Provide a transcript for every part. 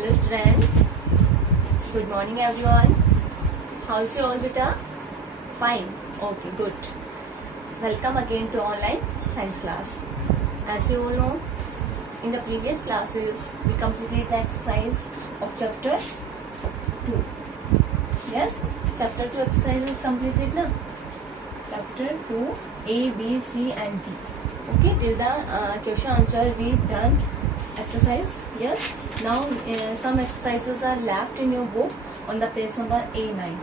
Hello students, good morning everyone. How's you all beta? Fine, okay, good. Welcome again to online science class. As you all know, in the previous classes we completed the exercise of chapter 2. Yes, chapter 2 exercise is completed na? Chapter 2 A, B, C and D. Okay, till the question answer we done exercise. Yes, now some exercises are left in your book on the page number A19.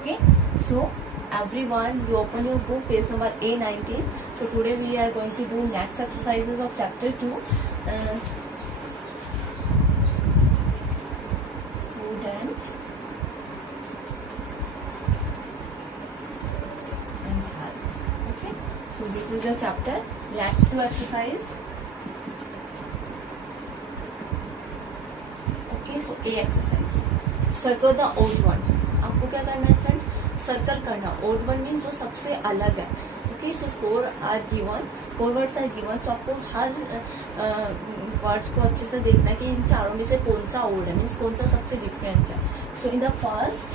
Okay, so everyone, you open your book page number A19. So today we are going to do next exercises of chapter 2. Food and health. Okay, so this is the chapter. Let's do exercise. Okay, so A exercise. Circle the odd one. आपको क्या करना है student? Circle करना. odd one means जो सबसे अलग है. Okay, so 4 are given. 4 words are given. So आपको हर वर्ड्स को अच्छे से देखना है कि इन चारों में से कौन सा odd है, मीन्स कौन सा सबसे डिफरेंट है. So in the first,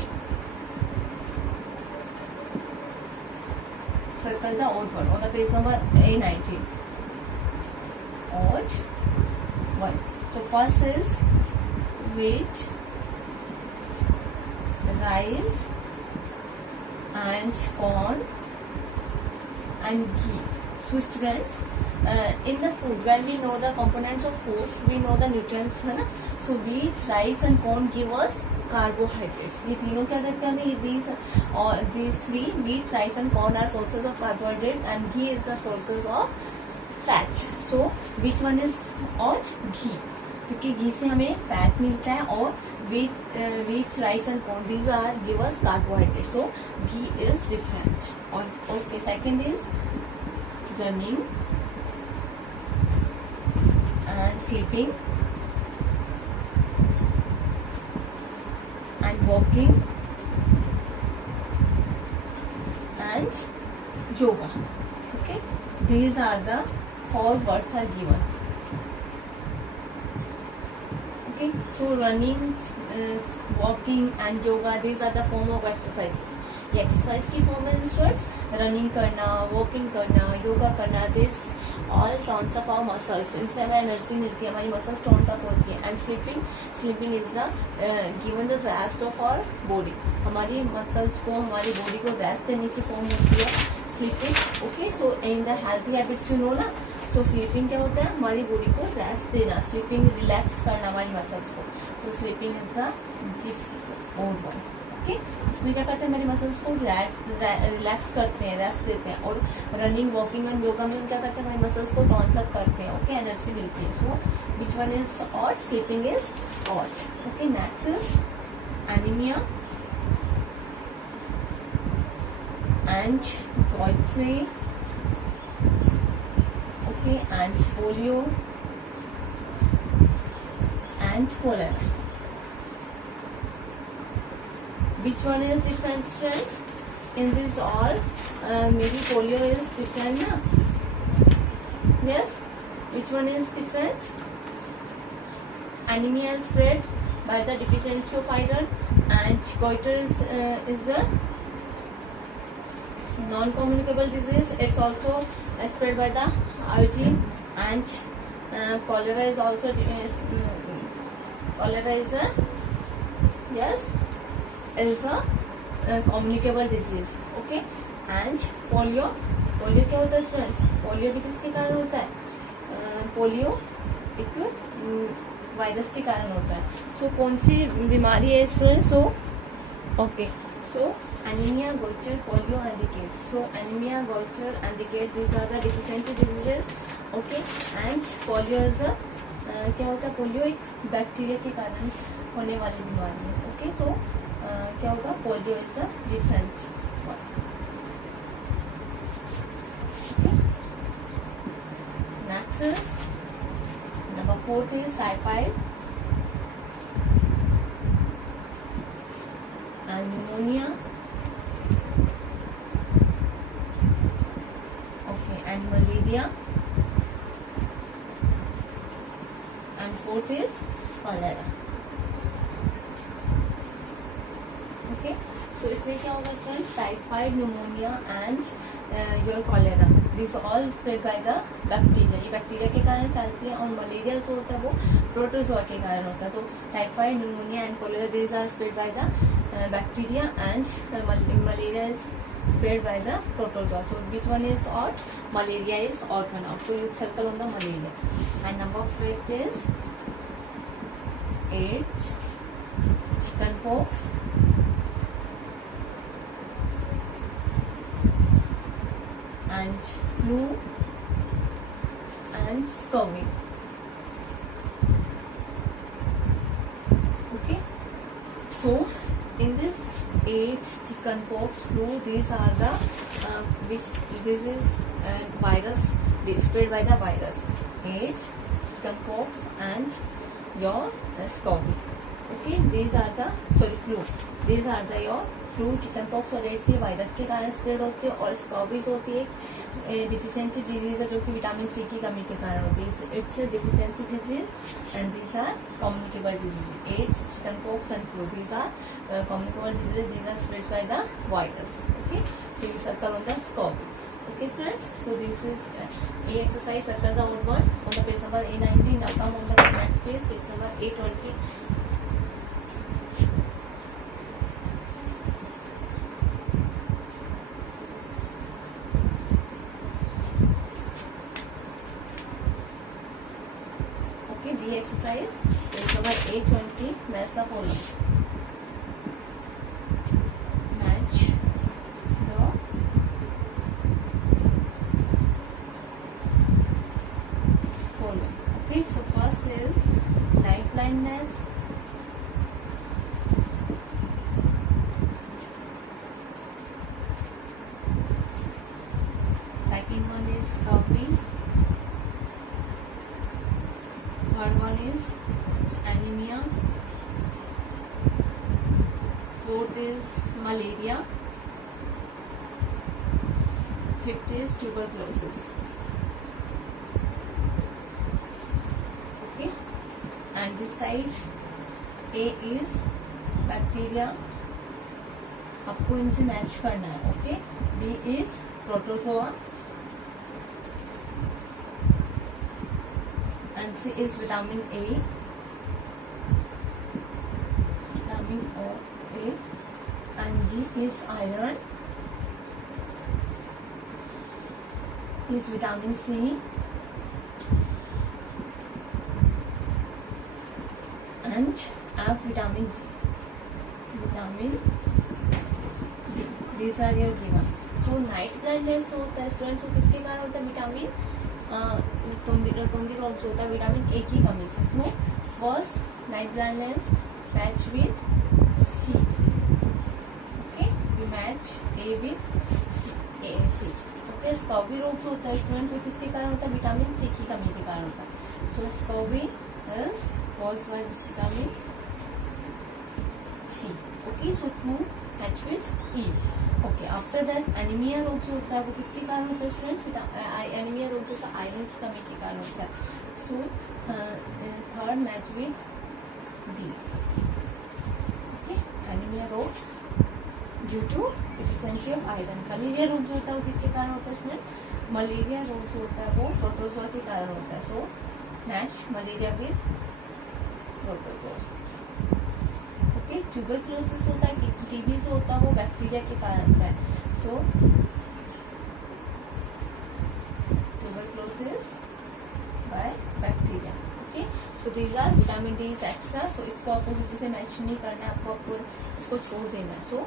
circle the odd one on the page number A19. Odd one. So first is wheat, rice and corn and ghee. So students, in the food, when we know the components of foods, we know the nutrients है ना. So wheat, rice and corn give us carbohydrates. ये तीनों क्या करते हैं हमें? These three, wheat, rice and corn are sources of carbohydrates and ghee is the sources of fat. So which one is odd? Ghee. क्योंकि घी से हमें fat मिलता है और wheat, rice and corn, these are give us carbohydrates. So ghee is different. और okay, second is running and sleeping and walking and yoga. Okay, these are the 4 words are given. Okay, so running, walking and yoga, these are the form of exercises. ये exercise की form है students. Running करना, walking करना, योगा करना, this all tones up our muscles. इनसे हमें energy मिलती है, हमारी मसल्स टॉन्स अप होती है. And sleeping is the given the rest of our body. हमारी मसल्स को, हमारी बॉडी को रेस्ट देने की फॉर्म होती है sleeping. Okay, so in the healthy habits you know ना. सो स्लीपिंग क्या होता है? हमारी बॉडी को रेस्ट देना. स्लीपिंग रिलैक्स करना हमारी मसल्स को. सो sleeping is the old one. Okay, इसमें क्या करते हैं? हमारी मसल्स को रिलैक्स करते हैं, रेस्ट देते हैं. और रनिंग, वॉकिंग एंड योगा में क्या करते हैं? हमारी मसल्स को टॉन्स अप करते हैं. ओके, एनर्जी मिलती है. So which one is odd? Sleeping is odd. Okay, next is anaemia and goitre. Okay, and polio and cholera. Which one is different, students? In this all, maybe polio is different na? Yes, which one is different? Anemia is spread by the deficiency of iron and goitre is a non-communicable disease. It's also spread by the iodine. And cholera is also cholera is a communicable disease. Okay, and polio क्या होता है students? Polio भी किसके कारण होता है? Polio एक virus के कारण होता है. सो कौन सी बीमारी है students? So okay, so anemia, goitre, polio and rickets. So anemia, goitre and rickets, these are the deficiency diseases. Okay, and polio is a क्या होता है? पोलियो एक बैक्टीरिया के कारण होने वाली बीमारी है. ओके, सो क्या होगा? Polio is the different one. Okay, next is number 4 is typhoid and pneumonia. Okay, and malaria. And fourth is cholera. सो इसमें क्या होगा student, typhoid, pneumonia and your cholera, this all spread by the bacteria, ये bacteria के कारण फैलती है। और malaria जो होता है वो प्रोटोजोआ के कारण होता है। तो typhoid, pneumonia and cholera this are spread by the bacteria and malaria is spread by the protozoa. So which one is odd? Malaria is odd one out. So you circle on the malaria. And number 5 is AIDS, chickenpox, and flu and scurvy. Okay. So in this AIDS, chickenpox, flu, these are the this is virus spread by the virus. AIDS, chickenpox, and your scurvy. Okay, these are the flu. These are the your flu, chickenpox और ads ये virus के कारण spread होते हैं। और स्कर्वीज होती है deficiency disease है जो कि विटामिन सी की कमी के कारण होती है। It's deficiency disease and these are communicable disease. AIDS, chickenpox and flu, these are communicable disease, these are spread by the virus. Okay, so you circle on the scurvy. Okay students, so this is A exercise, circle the odd one on the page number A19. Now come on the next page number A20. Okay, B exercise, page number A20. Match the following. Match the following. Okay, so first is night blindness, second one is scurvy, third one is anemia, fourth is malaria, fifth is tuberculosis. Okay, and this side A is bacteria, आपको इनसे match करना है. Okay, B is protozoa and C is vitamin A, vitamin A, and G is iron, is vitamin C, and F vitamin G, vitamin D. These are your given. So night blindness जो होता है students, वो किसके कारण होता है? Vitamin तोंदी crop जो होता है विटामिन ए की कमी से. So first night blindness match with C. Okay, you match A with C. Okay, scurvy रोग जो होता है स्टूडेंट्स, वो किसके कारण होता है? विटामिन सी की कमी के कारण होता है. So scurvy is caused by vitamin C. Okay, so to match with E. Okay, after that anemia रोग जो होता है वो किसके कारण होता है स्टूडेंट्स? एनीमिया रोग जो होता है आयरन की कमी के कारण होता है. So third match with D. Okay, anaemia रोग due to deficiency of iron. Malaria रोग जो होता है वो किसके कारण होता है स्टूडेंट? मलेरिया रोग जो होता है वो प्रोटोजोआ के कारण होता है. So match malaria with protozoa. Okay, tuberculosis होता है, टीबी जो होता है वो बैक्टीरिया के कारण होता है. So tuberculosis by bacteria. Okay, so these are vitamin D is extra. So इसको आपको किसी से मैच नहीं करना है, आपको इसको छोड़ देना है. So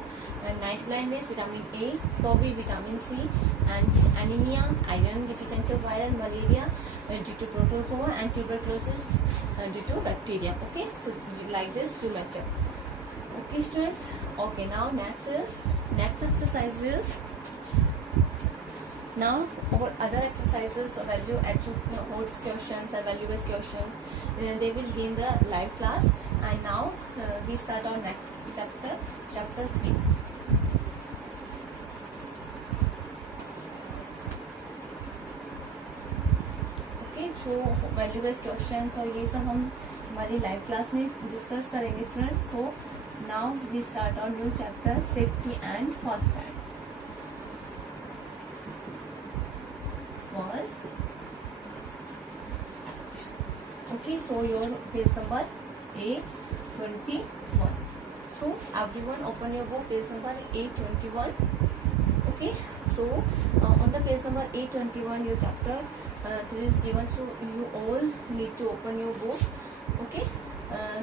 night blindness vitamin A, scurvy vitamin C, and anaemia iron deficiency of iron, malaria due to protozoa, and tuberculosis due to bacteria. Okay, so like this you match up. Okay students, okay, now next exercise is now for other exercises, value HOTS questions and value based questions, they will be in the live class. And now we start our next chapter 3. So value based question और ये सब हम हमारी live class में discuss करेंगे students. So now we start our new chapter, safety and first aid. First, okay, so your page number A21. So everyone open your book, page number A21. Okay, so on the page number A21 your chapter 3 is given, so you all need to open your book. Okay,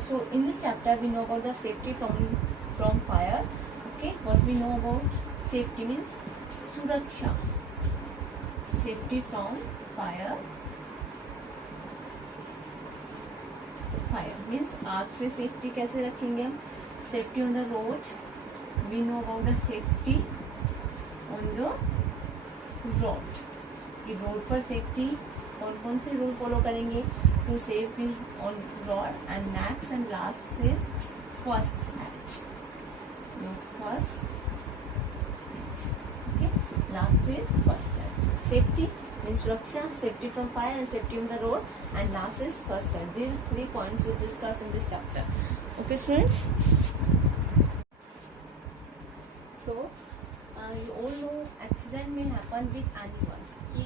so in this chapter we know about the safety from fire. Okay, what we know about safety means suraksha, safety from fire. Fire means आग से safety कैसे रखेंगे हम. Safety on the road, we know about the safety on the road. कि road पर safety कौन कौन से रूल फॉलो करेंगे to save on road. And next and last is first aid. Your first okay, last is first aid. Safety means sureksha, safety from fire and safety on the road, and last is first aid. These 3 points we'll discuss in this chapter. Okay students, so you all know accident may happen with anyone, कि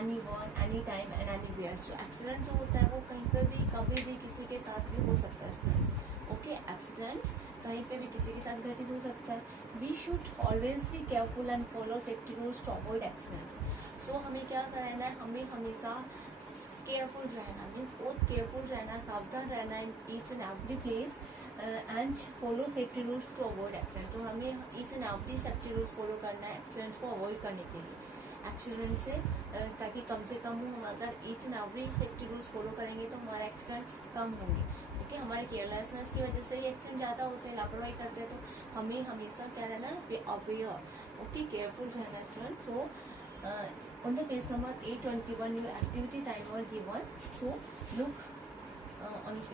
anyone, anytime and anywhere. So accident जो होता है वो कहीं पर भी कभी भी किसी के साथ भी हो सकता है students. Okay, accident कहीं पे भी किसी के साथ घटित हो सकता है. We should always be careful and follow safety rules to avoid accidents. सो हमें क्या रहना है, हमें हमेशा केयरफुल रहना, मीन्स बहुत केयरफुल रहना, सावधान रहना in each and every place and follow safety rules to avoid accident. तो हमें each and every safety rules follow करना है एक्सीडेंट्स को अवॉइड करने के लिए, एक्सीडेंट से ताकि कम से कम हो. हम अगर each and every safety rules follow करेंगे तो हमारे एक्सीडेंट्स कम होंगे. क्योंकि हमारे केयरलेसनेस की वजह से ये एक्सीडेंट ज़्यादा होते हैं, लापरवाही करते हैं. तो हमें हमेशा क्या रहना है, अवेयर, ओके, केयरफुल रहना student. So on the page number A21 your activity time was given. So look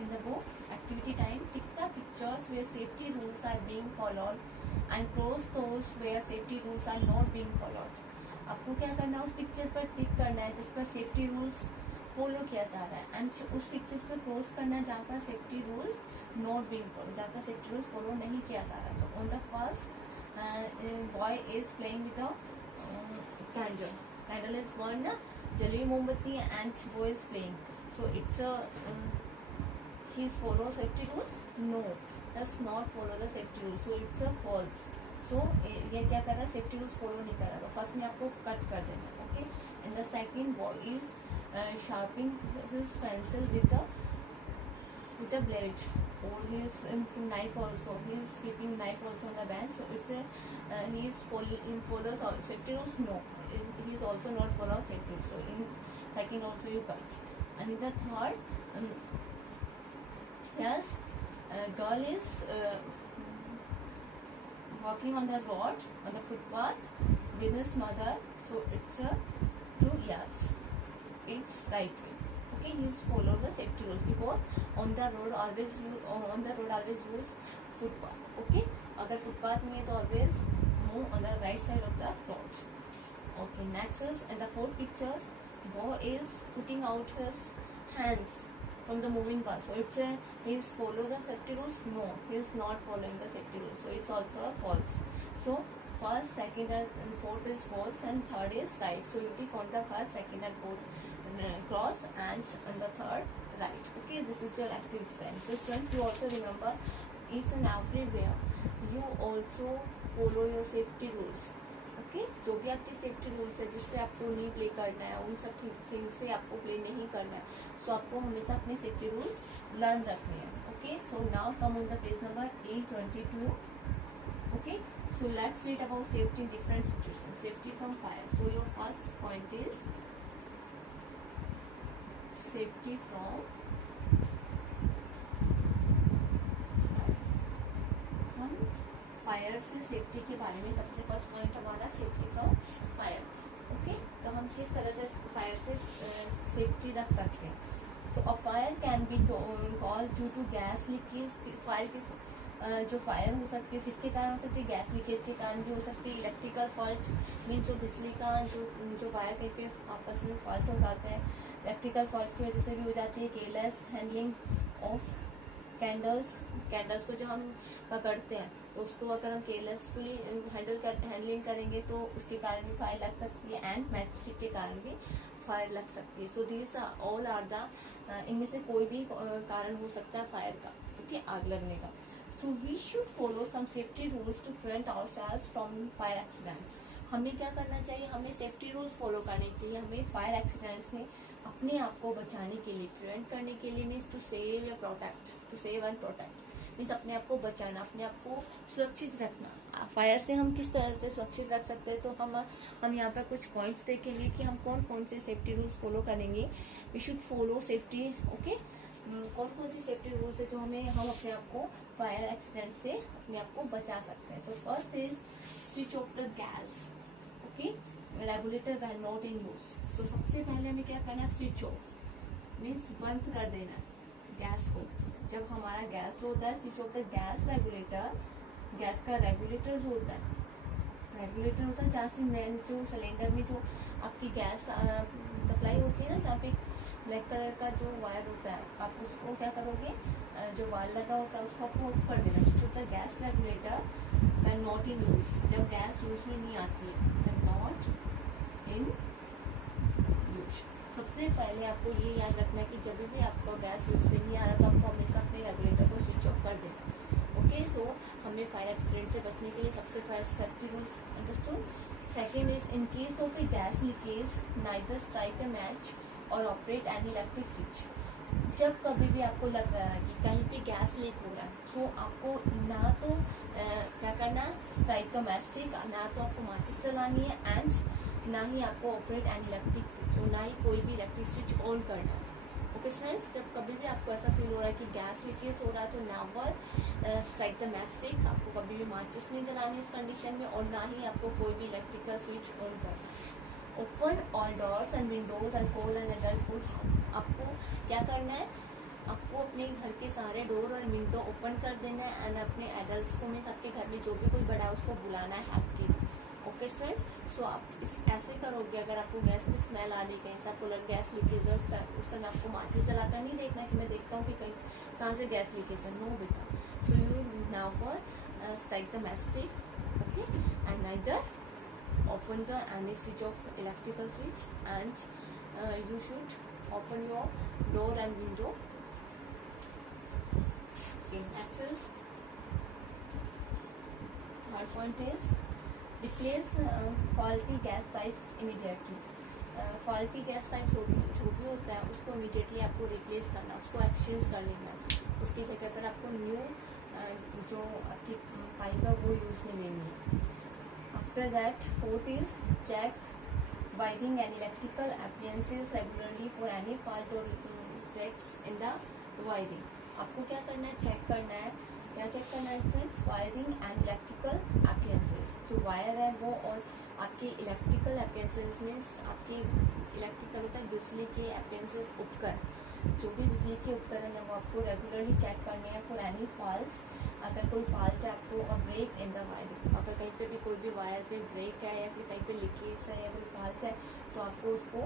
in the book, activity time, pick the pictures where safety rules are being followed and cross those where safety rules are not being followed. आपको क्या करना है, उस picture पर टिक करना है जिस पर सेफ्टी रूल्स फॉलो किया जा रहा है, एंड उस पिक्चर्स पर क्रॉस करना है जहाँ पर safety rules not being follow, जहाँ पर सेफ्टी रूल्स फॉलो नहीं किया जा रहा है. So on the first boy is playing with the candle. Candle is burned na, जली मोमबत्ती and boy is playing. So it's a he's follow safety rules? No, does not follow the safety rules. So it's a false. So ये क्या कर रहा है, safety rules follow नहीं कर रहा. तो फर्स्ट में आपको कट कर देना है. Okay, in the second boy is sharpening his pencil with a blade, or his knife also. He is keeping knife also on the bench. So it's a he is follows all safety rules? No, he is also not follow safety rules. So in second also you cut. And in the third, yes, girl is walking on the road, on the footpath with his mother. So it's a true, yes, it's right way. Okay, he's follow the safety rules because on the road always use footpath. Okay, अगर footpath नहीं है तो always move on the right side of the road. Okay, next is in the fourth pictures, boy is putting out his hands from the moving bus. So it's a he's follow the safety rules? No, he's not following the safety rules. So it's also a false. So first, second and fourth is false and third is right. So you tick on the first, second and fourth cross and on the third right. Okay, this is your activity time. So students, you also remember each and everywhere you also follow your safety rules. Okay, जो भी आपके safety rules है जिससे आपको नहीं play करना है, उन सब थिंग्स से आपको प्ले नहीं करना है. सो आपको हमेशा अपने सेफ्टी रूल्स लर्न रखने हैं. Okay, so now come on the page number A22. Okay, so let's read about safety in different situation. Safety from fire. So your first point is safety from fire से safety के बारे में सबसे first point हमारा safety from fire. Okay, तो हम किस तरह से फायर से सेफ्टी रख सकते हैं. So a fire can be cause due to gas leakage. Fire किस जो फायर हो सकती है किसके कारण हो सकती है, गैस लीकेज के कारण भी हो सकती है. इलेक्ट्रिकल फॉल्ट मीन्स जो बिजली का जो वायर कहीं पे आपस में फॉल्ट हो जाता है, इलेक्ट्रिकल फॉल्ट की वजह से भी हो जाती है. केयरलेस हैंडलिंग ऑफ कैंडल्स को जब हम पकड़ते हैं तो उसको अगर हम केयरलेसफुली हैंडलिंग करेंगे तो उसके कारण भी फायर लग सकती है, एंड मैच स्टिक के कारण भी फायर लग सकती है. So this all are the, इनमें से कोई भी कारण हो सकता है फायर का, ओके, आग लगने का. So we should follow some safety rules to prevent ourselves from fire accidents. हमें क्या करना चाहिए, हमें सेफ्टी रूल्स फॉलो करने चाहिए. हमें फायर एक्सीडेंट्स में अपने आप को बचाने के लिए, प्रिवेंट करने के लिए, मीन्स टू सेव या protect, to save and protect means अपने आप को बचाना, अपने आप को सुरक्षित रखना. फायर से हम किस तरह से सुरक्षित रख सकते हैं, तो हम यहाँ पर कुछ पॉइंट्स देखेंगे कि हम कौन कौन से सेफ्टी रूल्स फॉलो करेंगे. We should follow safety, okay. कौन कौन सी सेफ्टी रूल्स है जो हम अपने आप को फायर एक्सीडेंट से अपने आप को बचा सकते हैं. So first is switch off the gas, okay, regulator when not in use. So सबसे पहले हमें क्या करना है, स्विच ऑफ मीन्स बंद कर देना गैस को. जब हमारा गैस होता है, switch off the gas regulator. Gas का रेगुलेटर जो होता है, रेगुलेटर होता है जहाँ से मेन जो सिलेंडर में जो आपकी गैस सप्लाई होती है ना, जहाँ पे ब्लैक कलर का जो वायर होता है, आप उसको क्या करोगे, जो वायर लगा होता है उसको आपको ऑफ कर देना. Switch off the gas regulator when not in use, जब गैस यूज में नहीं आती है, नॉट इन यूज. सबसे पहले आपको ये याद रखना है कि जब भी आपका गैस यूज में नहीं आ रहा तो आपको हमेशा अपने रेगुलेटर को स्विच ऑफ कर देना. ओके, सो हमें फायर एक्सीडेंट से बचने के लिए सबसे पहले safety rules understood. Second is in case of A gas leakage neither strike a match और ऑपरेट एन इलेक्ट्रिक स्विच. जब कभी भी आपको लग रहा है कि कहीं पे गैस लीक हो रहा है, सो आपको ना तो क्या करना, स्ट्राइक अ मैच स्टिक, ना तो आपको माचिस चलानी है, एंड ना ही आपको ऑपरेट एन इलेक्ट्रिक स्विच, और ना ही कोई भी इलेक्ट्रिक स्विच ऑन करना है. ओके स्टूडेंट्स, जब कभी भी आपको ऐसा फील हो रहा है कि गैस लीकेज हो रहा है तो never strike the match stick. आपको कभी भी माचिस नहीं जलानी उस कंडीशन में, और ना ही आपको कोई भी इलेक्ट्रिकल स्विच ऑन करना है. Open all doors and Windows and call an adult food. आपको क्या करना है, आपको अपने घर के सारे डोर और विंडो ओपन कर देना है, एंड अपने एडल्ट को, मीन्स आपके घर में जो भी कोई बड़ा है उसको बुलाना है हेल्प के लिए. ओके स्टूडेंट्स, सो आप ऐसे करोगे. अगर आपको गैस की स्मेल आ रही, कहीं से आपको गैस लीकेज है, उस समय आपको माचिस जलाकर नहीं देखना कि मैं देखता हूँ कि कहाँ से गैस लीकेज है. नो बेटा, so you now strike the match stick, okay, and neither open the any switch of electrical switch, and you should open your door and window. Okay, next is third point is replace faulty gas pipes immediately. faulty gas pipes जो भी होता है उसको immediately आपको replace करना, उसको exchange कर लेना. उसकी जगह पर आपको न्यू जो आपकी पाइप है वो यूज में लेनी है. After that, fourth is check wiring and electrical appliances regularly for any fault or cracks in the wiring. आपको क्या करना है, चेक करना है. क्या चेक करना है students, wiring and electrical appliances. जो वायर है वो, और आपके इलेक्ट्रिकल अप्लायंसेस मीन्स आपकी इलेक्ट्रिकल होता है बिजली के अप्लायंसेस, उपकरण. जो भी बिजली के उपकरण है वो आपको रेगुलरली चेक करने हैं फॉर एनी फॉल्ट. अगर कोई फॉल्ट है आपको, और ब्रेक इन द वायरिंग, अगर कहीं पे भी कोई भी वायर पे ब्रेक है या फिर कहीं पे लीकेज है या कोई फॉल्ट है तो आपको उसको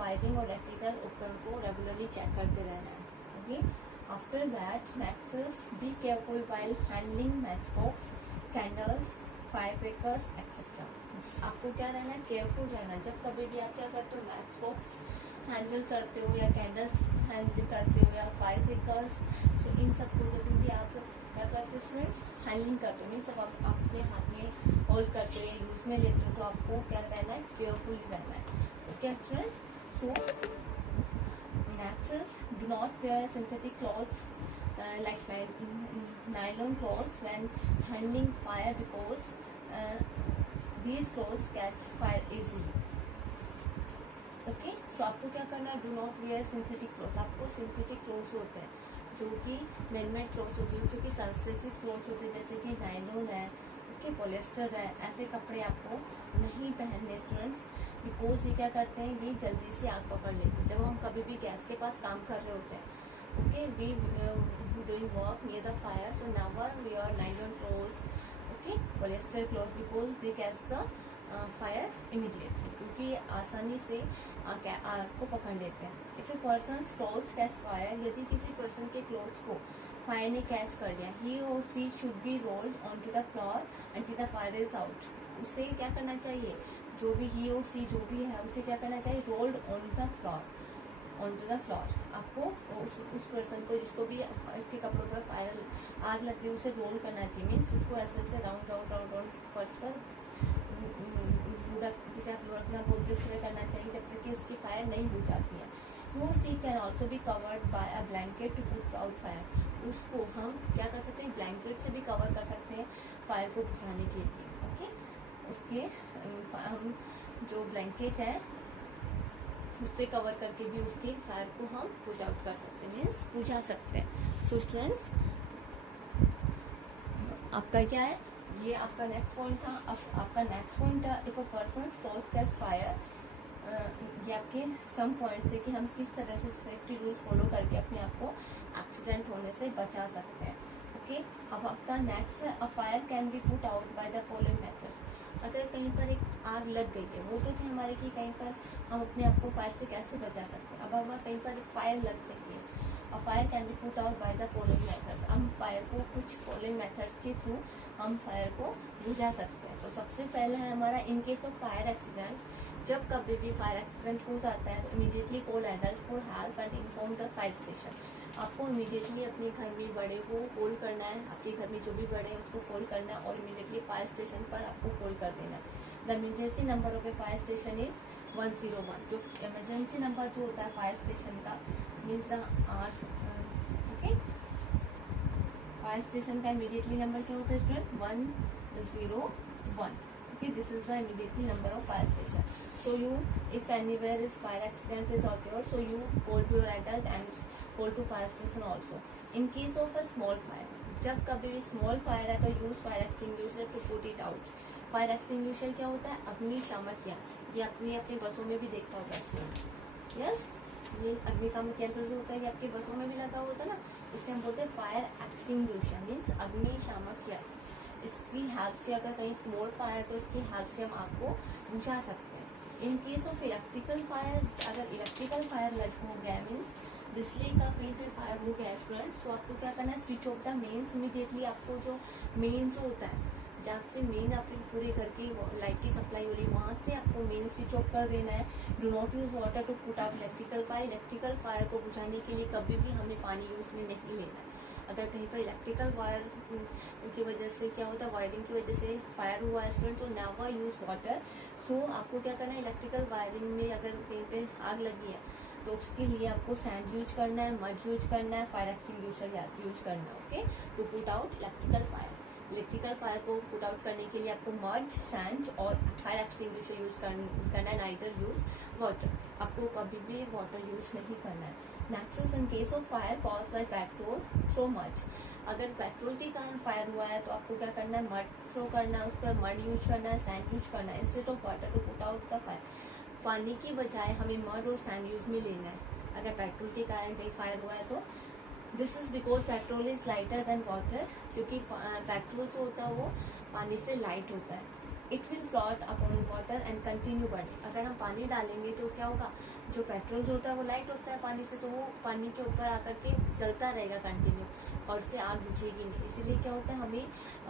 वायरिंग और इलेक्ट्रिकल उपकरण को रेगुलरली चेक करते रहना है. Okay, after that next be careful while handling match box, candles, fire breakers etcetera. आपको क्या रहना है, केयरफुल रहना. जब कभी भी आप क्या करते हो, मैच बॉक्स हैंडल करते हो या कैंडल्स हैंडल करते हो या फायर ब्रेकर्स, सो इन सबको जब भी आप क्या करते हो स्टूडेंट्स, हैंडलिंग करते हो, नहीं सब आप अपने हाथ में होल्ड करते हो, यूज में लेते हो, तो आपको क्या रहना है, केयरफुल रहना है. Okay students, so next do not wear synthetic clothes like nylon clothes when handling fire because these clothes catch fire easily. Okay, so आपको क्या करना है, do not wear synthetic clothes. आपको सिंथेटिक क्लॉथ्स होते हैं जो कि मैनमेड क्लॉथ्स होते हैं, जो कि संश्लेषित क्लॉथ्स होते हैं, जैसे कि नायलॉन है, ओके, पॉलिएस्टर है, ऐसे कपड़े आपको नहीं पहनने स्टूडेंट्स. बिकॉज ये क्या करते हैं, ये जल्दी से आग पकड़ लेते हैं. जब हम कभी भी गैस के पास काम कर रहे होते हैं, okay, we doing work near the fire, so never wear nylon clothes, okay, polyester clothes, because they catch the fire immediately, क्योंकि आसानी से आग को पकड़ लेते हैं. If a person clothes catch fire, यदि किसी पर्सन के क्लॉथ्स को फायर ने कैच कर लिया, ही और she should be rolled on to the floor until the fire is out. उसे क्या करना चाहिए, जो भी ही और सी जो भी है उसे क्या करना चाहिए, rolled on the floor, on to the floor. आपको उस पर्सन को जिसको भी इसके कपड़ों पर फायर आग लग गई उसे रोल करना चाहिए. मीन्स उसको ऐसे ऐसे राउंड राउंड राउंड राउंड फर्श पर जिसे आप लुढ़कना बोलते हैं उसके करना चाहिए जब तक कि उसकी फायर नहीं बुझ जाती है. वो she can also be covered by a blanket to put out fire. उसको हम क्या कर सकते हैं, ब्लैंकेट से भी कवर कर सकते हैं फायर को बुझाने के लिए. ओके, उसके हम जो ब्लैंकेट है उससे कवर करके भी उसके फायर को हम पुट आउट कर सकते हैं, मीन्स बुझा सकते हैं. सो स्टूडेंट्स, आपका क्या है, ये आपका नेक्स्ट पॉइंट था. अब आपका नेक्स्ट पॉइंट था, if a person cause catch fire. ये आपके सम पॉइंट्स है कि हम किस तरह से सेफ्टी रूल्स फॉलो करके अपने आप को एक्सीडेंट होने से बचा सकते हैं. ओके, अब आपका नेक्स्ट है, अ fire can B put out by the following methods. अगर कहीं पर एक आग लग गई है, वो तो थे हमारे कि कहीं पर हम अपने आप को फायर से कैसे बचा सकते हैं. अब अगर कहीं पर एक फायर लग चुकी है, अ fire can B put out by the following methods. हम फायर को कुछ फॉलोइंग मेथड्स के थ्रू हम फायर को बुझा सकते हैं. तो सबसे पहले है हमारा, इन केस ऑफ फायर एक्सीडेंट, जब कभी भी फायर एक्सीडेंट हो जाता है तो immediately call adult for help and inform the fire station. आपको इमीडिएटली अपने घर में बड़े को कॉल करना है, आपके घर में जो भी बड़े हैं उसको कॉल करना है और इमीडिएटली फायर स्टेशन पर आपको कॉल कर देना है. The emergency number of A fire station is 101. जो इमरजेंसी नंबर जो होता है फायर स्टेशन का मीन्स ओके, फायर स्टेशन का इमीडिएटली नंबर क्या होता है students, 101. Okay, this is the immediately number of fire station. So you, if anywhere is fire accident is occurred, so you call to your adult and call to fire station also. In case of a small fire, जब कभी भी small fire है तो use fire extinguisher to put it out. Fire extinguisher क्या होता है, अग्निशामक यंत्र. ये अपनी अपनी बसों में भी देखा होगा स्टूडेंट. यस, ये अग्निशामक यंत्र जो होता है ये आपकी बसों में भी लगा होता है ना, इसे हम बोलते हैं फायर एक्सटिंग्विशर, मीन्स अग्निशामक यंत्र. इसकी हेल्प से अगर कहीं स्मॉल फायर तो इसकी हेल्प से हम आपको बुझा सकते हैं. इन केस ऑफ इलेक्ट्रिकल फायर, अगर इलेक्ट्रिकल फायर हो गया मीन्स बिजली का कहीं पे फायर हो गया स्टूडेंट्स, तो आपको क्या करना है, switch off the mains. Immediately आपको जो मेन्स होता है, जहाँ से मेन आपके पूरे घर की लाइट की सप्लाई हो रही है वहाँ से आपको मेन स्विच ऑफ कर देना है. Do not use water to put out electrical fire. Electrical fire को बुझाने के लिए कभी भी हमें पानी यूज में नहीं लेना है. अगर कहीं पर इलेक्ट्रिकल वायर की वजह से क्या होता है, वायरिंग की वजह से फायर हुआ है स्टूडेंट, तो नेवर यूज वाटर. सो आपको क्या करना है, इलेक्ट्रिकल वायरिंग में अगर कहीं पे आग लगी है तो उसके लिए आपको सैंड यूज करना है, मड यूज करना है, फायर एक्सटिंग्विशर यूज करना है. Okay, to put out electrical fire. Electrical fire को पुट आउट करने के लिए आपको मड, सैंड और फायर एक्सटिंग्विशर यूज करना है. Neither use water. आपको कभी भी वाटर यूज नहीं करना है. Next, in case of fire cause by petrol, throw mud. अगर पेट्रोल के कारण फायर हुआ है तो आपको क्या करना है, मड थ्रो करना है, उस पर मड यूज करना है, सैंड यूज करना है instead of water to put out the fire. पानी की बजाय हमें मड और सैंड यूज में लेना है अगर पेट्रोल के कारण कहीं फायर हुआ है तो. This is because petrol is lighter than water. क्योंकि पेट्रोल जो होता है वो पानी से लाइट होता है. It will float upon water and continue burning. अगर हम पानी डालेंगे तो क्या होगा, जो पेट्रोल जो होता है वो लाइट होता है पानी से, तो वो पानी के ऊपर आकर के जलता रहेगा कंटिन्यू और उससे आग बुझेगी नहीं. इसीलिए क्या होता है, हमें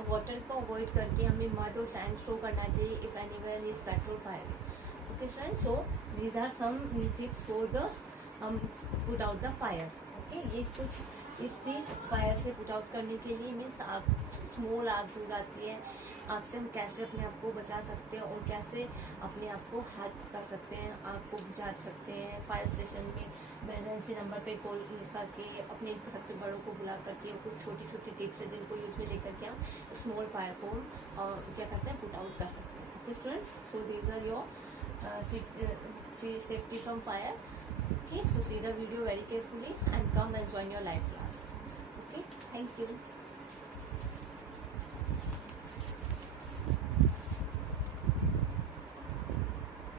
वाटर को अवॉइड करके हमें मड और सैंड थ्रो करना चाहिए if anywhere is petrol fire. Okay student, so these are some tips for the put out the fire. Okay, ये कुछ टिप्स थी फायर से पुट आउट करने के लिए. मीन्स आग, स्मॉल आग जो जाती है, आग से हम कैसे अपने आप को बचा सकते हैं और कैसे अपने आप को हेल्प कर सकते हैं, आग को बुझा सकते हैं. फायर स्टेशन में इमरजेंसी नंबर पे कॉल करके, अपने घर पे बड़ों को बुला करके, कुछ छोटी छोटी टिप्स है जिनको यूज में लेकर के हम स्मॉल फायर को क्या करते हैं, पुट आउट कर सकते हैं. Okay students, so these are your safety from fire. Okay, so see the video very carefully and come and join your live class. Okay, thank you.